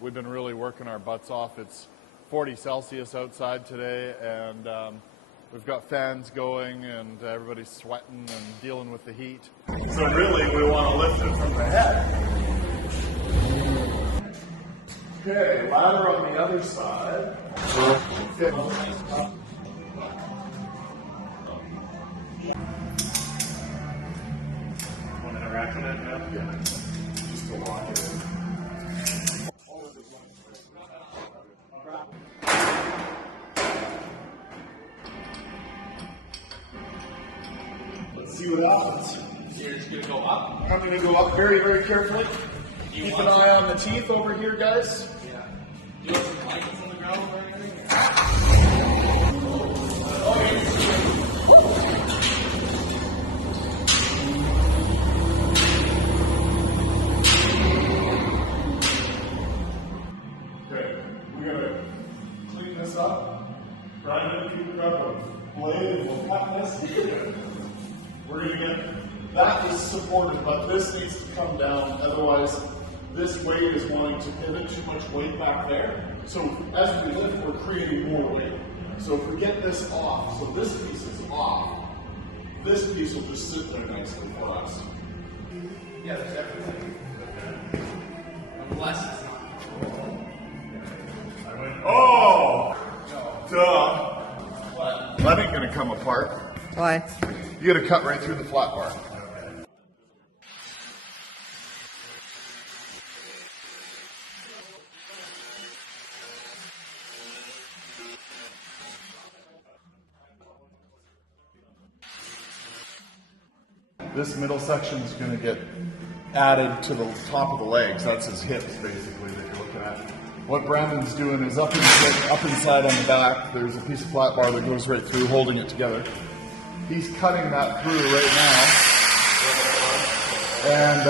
We've been really working our butts off. It's 40 Celsius outside today, and we've got fans going, and everybody's sweating and dealing with the heat. So really, we want to lift it from the head. Okay, ladder on the other side. Okay. Want to interact with it now? Yeah. Just to lock it in. Let's see what happens. So you're just going to go up? I'm going to go up very, very carefully. Keep an eye on the teeth over here, guys. Yeah. Do you want some blankets on the ground or anything? Okay, we're going to clean this up. Grind it, keep it up a blade, and we'll cut this. We're going to get, that is supported, but this needs to come down, otherwise this weight is wanting to pivot too much weight back there. So as we lift, we're creating more weight. So if we get this off, so this piece is off, this piece will just sit there nicely for us. Yeah, there's definitely. Unless it's not. I went, oh! No. Duh! What? That ain't gonna come apart. Why? You gotta cut right through the flat bar. This middle section is going to get added to the top of the legs. That's his hips, basically, that you're looking at. What Brandon's doing is up inside on the back, there's a piece of flat bar that goes right through, holding it together. He's cutting that through right now. And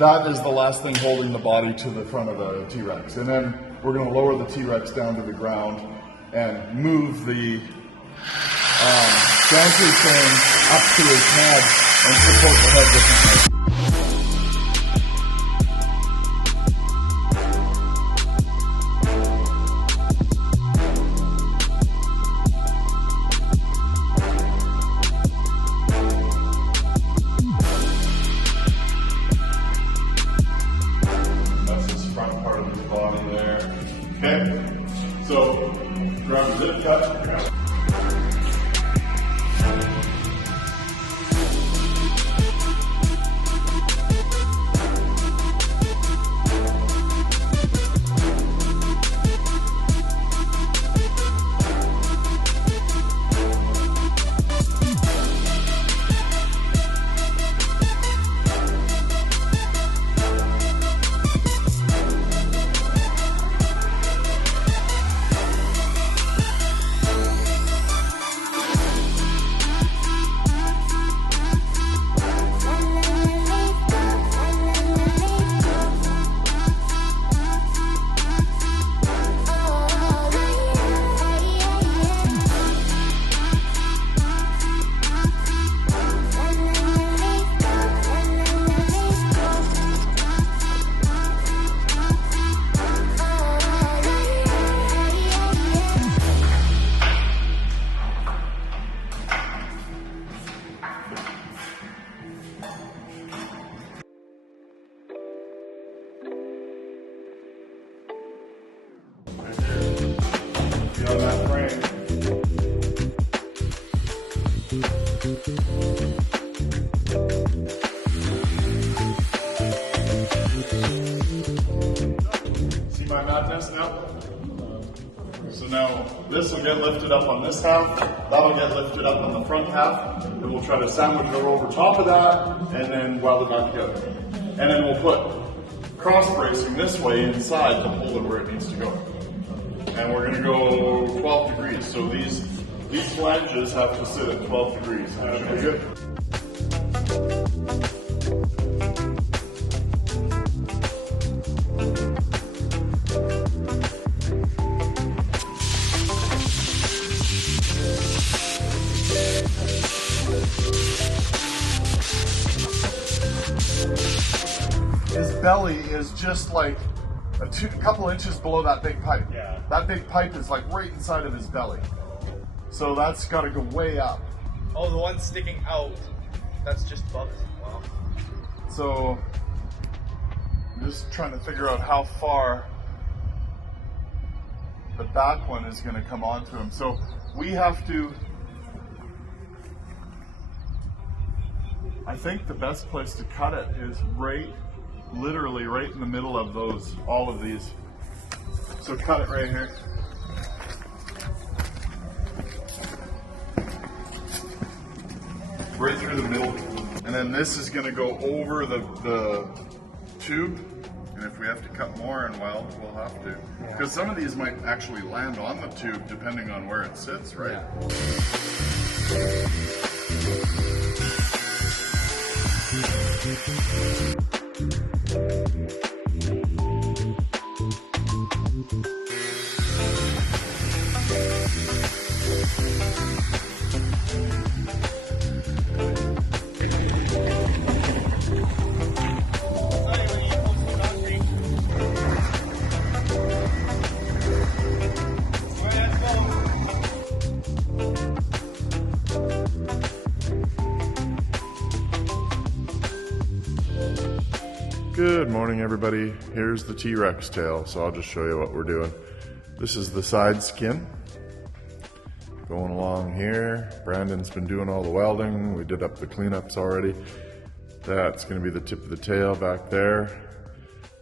that is the last thing holding the body to the front of the T-Rex. And then we're going to lower the T-Rex down to the ground and move the gantry frame up to his head and support the head differently. That's his front part of his body there. Okay? So, grab a zip cut. Get on that frame. See my madness now? So now this will get lifted up on this half, that'll get lifted up on the front half, and we'll try to sandwich it over top of that, and then weld it back together. And then we'll put cross bracing this way inside to hold it where it needs to go. And we're going to go 12 degrees. So these flanges have to sit at 12 degrees. Should be good. His belly is just like a couple inches below that big pipe. Yeah. That big pipe is like right inside of his belly. So that's got to go way up. Oh, the one sticking out. That's just above his. Wow. So I'm just trying to figure out how far the back one is going to come onto him. So we have to, I think the best place to cut it is literally right in the middle of all of these. So cut it right here. Right through the middle. And then this is going to go over the tube. And if we have to cut more and weld, we'll have to. Because some of these might actually land on the tube depending on where it sits, right? Good morning, everybody. Here's the T-Rex tail, so I'll just show you what we're doing. This is the side skin. Going along here. Brandon's been doing all the welding. We did up the cleanups already. That's going to be the tip of the tail back there.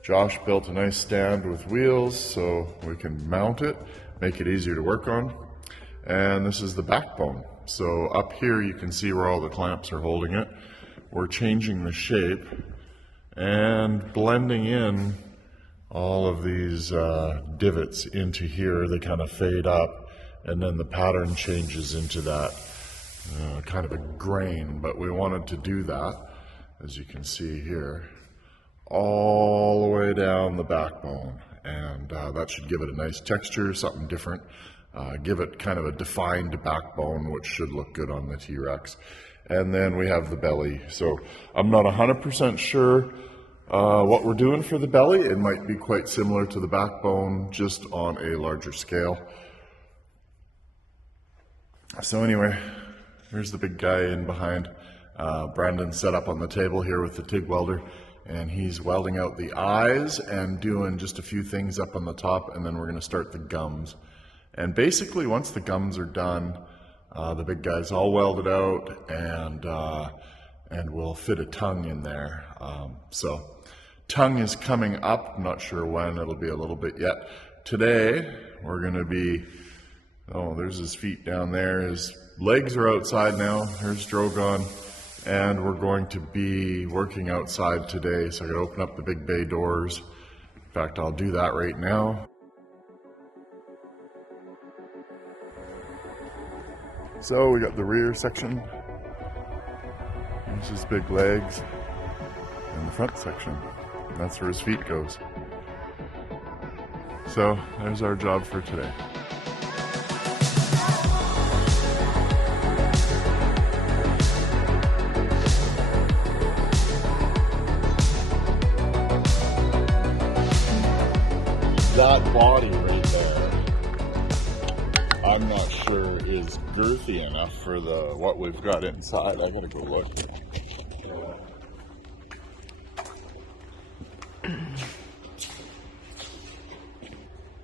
Josh built a nice stand with wheels so we can mount it, make it easier to work on. And this is the backbone. So up here you can see where all the clamps are holding it. We're changing the shape and blending in all of these divots into here. They kind of fade up, and then the pattern changes into that kind of a grain, but we wanted to do that, as you can see here, all the way down the backbone, and that should give it a nice texture, something different, give it kind of a defined backbone, which should look good on the T-Rex. And then we have the belly. So I'm not 100% sure what we're doing for the belly. It might be quite similar to the backbone, just on a larger scale. So anyway, here's the big guy in behind. Brandon's set up on the table here with the TIG welder, and he's welding out the eyes and doing just a few things up on the top, and then we're going to start the gums. And basically, once the gums are done, the big guy's all welded out, and we'll fit a tongue in there. So tongue is coming up. I'm not sure when. It'll be a little bit yet. Today we're going to be, oh, there's his feet down there. His legs are outside now. There's Drogon. And we're going to be working outside today. So I got to open up the big bay doors. In fact, I'll do that right now. So we got the rear section. There's his big legs. And the front section. That's where his feet goes. So there's our job for today. That body right there, I'm not sure is girthy enough for what we've got inside. I gotta go look.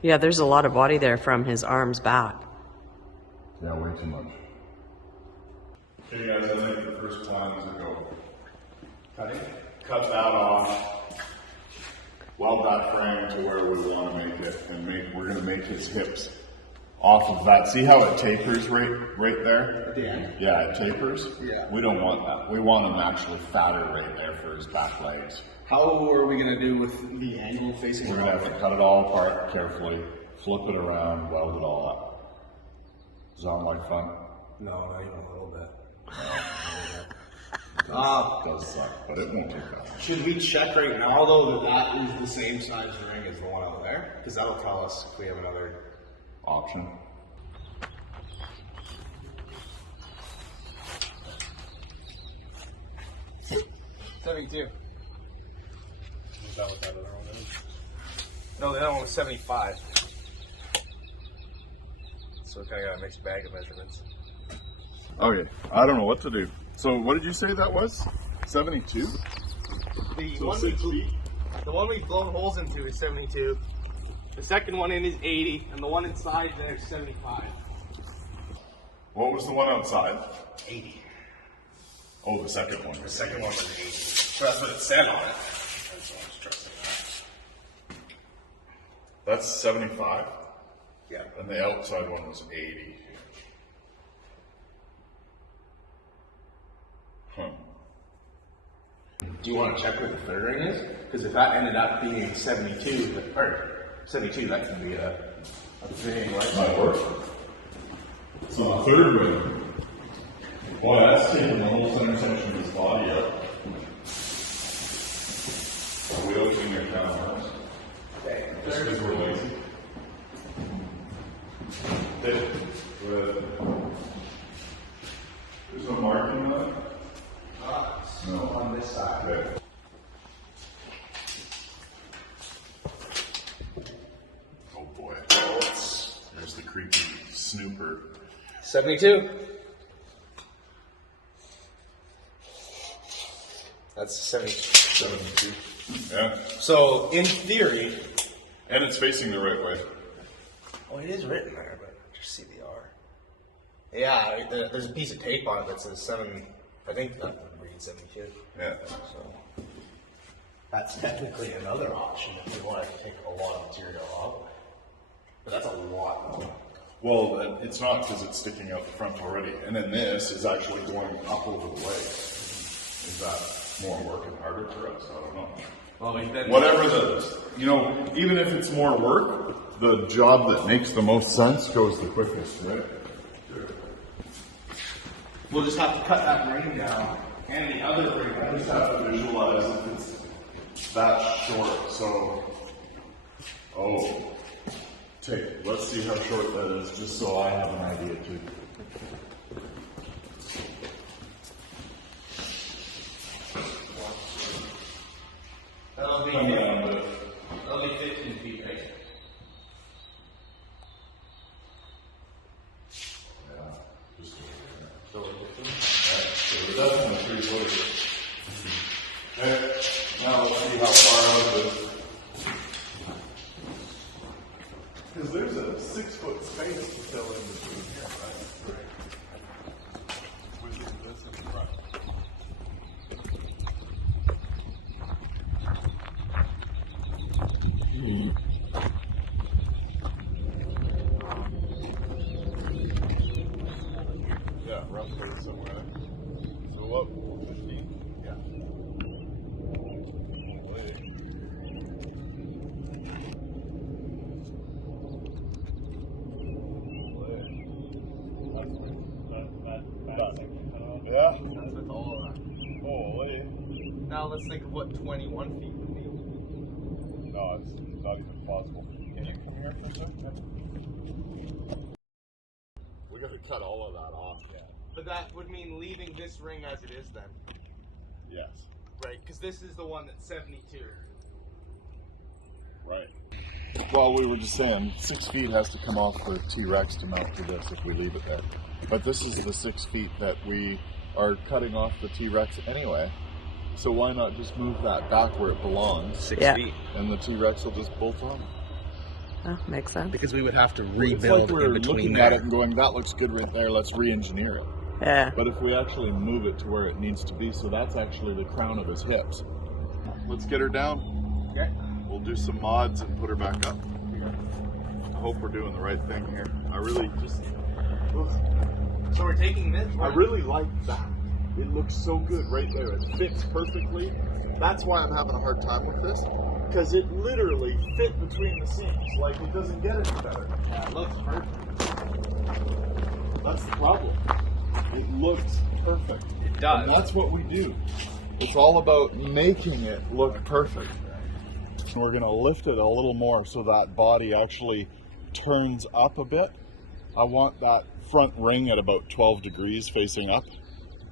Yeah, there's a lot of body there from his arms back. Yeah, way too much. Okay guys, I think the first plan is to go cut that off. Weld that frame to where we want to make it, and we're going to make his hips off of that. See how it tapers right there? Yeah. Yeah, it tapers. Yeah. We don't want that. We want him actually fatter right there for his back legs. How are we going to do with the angle facing? We're going to have to cut it all apart carefully, flip it around, weld it all up. Sound like fun? No, not even a little bit. It does suck, but it won't take that long. Should we check right now, though, that is the same size ring as the one out there? Because that'll tell us if we have another Option. 72. Is that what that other one is? No, the other one was 75. So we kind of got a mixed bag of measurements. Okay, I don't know what to do. So what did you say that was? 72? The So one 6 feet? The one we've blown holes into is 72. The second one in is 80, and the one inside there is 75. What was the one outside? 80. Oh, the second one. The second one was 80. So that's what it said on it. That's why I was trusting that. That's 75? Yeah. And the outside one was 80. Huh. Do you want to check what the third ring is? Because if that ended up being 72, or 72, that can be a thing, right? Might work. So the third ring. Boy, that's taking the whole center section of his body up. Are we opening your cameras? Okay. Just because we're lazy. Good. There's no marking on it? No. On this side. Okay. Oh boy. There's the creepy snooper. 72. That's 72. Yeah. So, in theory, And it's facing the right way. oh, it is written there, but I just see the R. Yeah, there's a piece of tape on it that says 7. I think that would read 72. Yeah. So, that's technically another option if we wanted to take a lot of material out. But that's a lot. Well, it's not because it's sticking out the front already. And then this is actually going up over the leg. Is that more work and harder for us? I don't know. Well, then Whatever the, even if it's more work, the job that makes the most sense goes the quickest, right? we'll just have to cut that ring down and the other ring. I just have to visualize if it's that short. So, let's see how short that is, just so I have an idea too. That'll be, Come down a bit. that'll be 15 feet, right? Yeah, just over there. So we're definitely 3 footers. Okay, now let's see how far out it is. Because there's a 6-foot space to fill in between here, right? We leave this in front. Yeah, roughly somewhere. So what? 15? Yeah. Yeah. That's with all of that. Holy. Now let's think of what 21 feet would be. No, it's not even possible. Can you come here for a second? We gotta cut all of that off. Yeah. But that would mean leaving this ring as it is then. Yes. Right, because this is the one that's 72. Right. Well, we were just saying 6 feet has to come off for T-Rex to mount to this if we leave it there. But this is the 6 feet that we are cutting off the T-Rex anyway. So why not just move that back where it belongs? 6 Yeah. feet. And the T-Rex will just bolt on. Oh, makes sense. Because we would have to It's rebuild like we're in between looking there. at it and going, that looks good right there, let's re-engineer it. Yeah. But if we actually move it to where it needs to be, so that's actually the crown of his hips. Let's get her down. Okay. We'll do some mods and put her back up. I hope we're doing the right thing here. I really just, So we're taking this. I really like that. It looks so good right there. It fits perfectly. That's why I'm having a hard time with this. Because it literally fit between the seams. Like, it doesn't get any better. Yeah, it looks perfect. That's the problem. It looks perfect. It does. And that's what we do. It's all about making it look perfect. And we're going to lift it a little more so that body actually turns up a bit. I want that front ring at about 12 degrees facing up.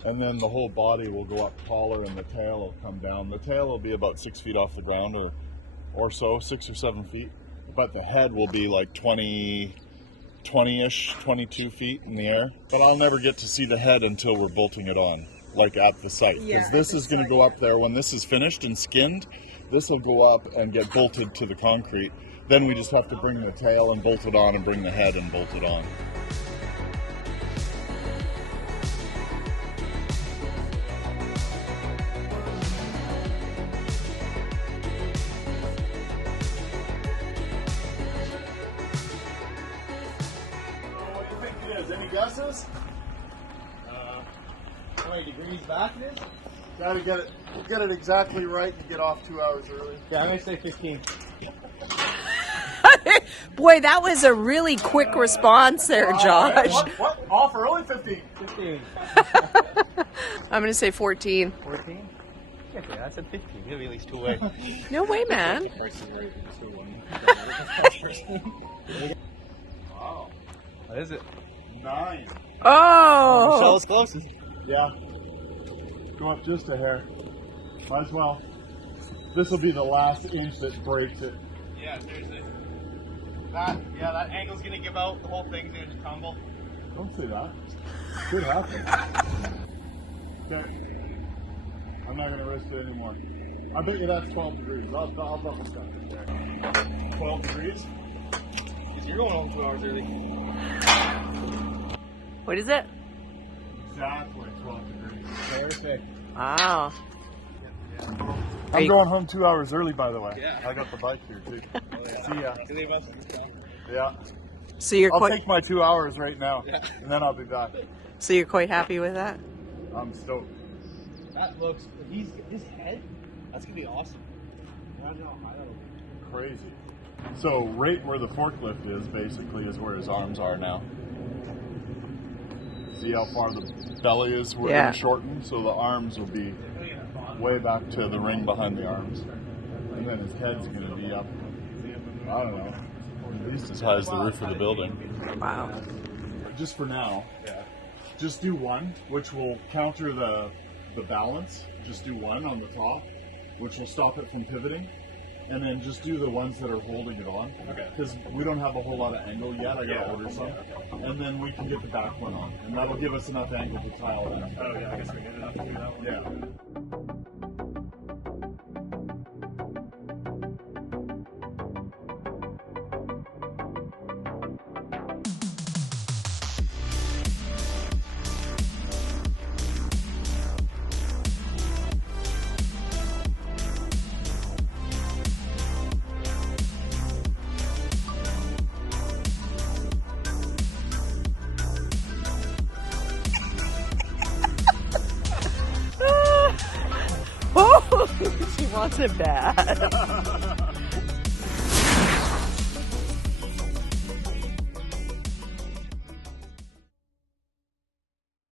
And then the whole body will go up taller and the tail will come down. The tail will be about 6 feet off the ground, or or so, 6 or 7 feet. But the head will be like 20-ish, 22 feet in the air. But I'll never get to see the head until we're bolting it on, like at the site. Because this is going to go up there. When this is finished and skinned, this will go up and get bolted to the concrete. Then we just have to bring the tail and bolt it on and bring the head and bolt it on. What do you think it is? Any guesses? How many degrees back it is? Gotta get it exactly right and get off 2 hours early. Yeah, I'm gonna say 15. Boy, that was a really quick response there, Josh. What? Off early? 15. 15. I'm going to say 14. 14? Okay, that's a 15. It'll be at least 2 away. No way, man. Wow. What is it? 9. Oh! Michelle's closest. Yeah. Go up just a hair. Might as well. This will be the last inch that breaks it. Yeah, seriously. That angle's gonna give out. The whole thing's gonna just tumble. Don't say that. Could happen. Okay. I'm not gonna risk it anymore. I bet you that's 12 degrees. I'll double check. 12 degrees? Because you're going home 2 hours early. What is it? Exactly 12 degrees. Perfect. Wow. I'm going home 2 hours early, by the way. Yeah. I got the bike here too. See ya. You leave us? Yeah. So you're I'll quite take my 2 hours right now, and then I'll be back. so you're quite happy with that? I'm stoked. That looks. His head. That's gonna be awesome. Imagine how high that'll be. Crazy. So right where the forklift is, basically, is where his arms are now. See how far the belly is Yeah. shortened? So the arms will be way back to the ring behind the arms. And then his head's going to be up, I don't know, at least as high as the roof of the building. Wow. Just for now, just do one, which will counter the balance. Just do one on the top, which will stop it from pivoting. And then just do the ones that are holding it on. Okay. Because we don't have a whole lot of angle yet. I gotta order some. And then we can get the back one on. And that'll give us enough angle to tile in. Oh yeah, I guess we get enough to do that one. Yeah. Oh, she wants it bad.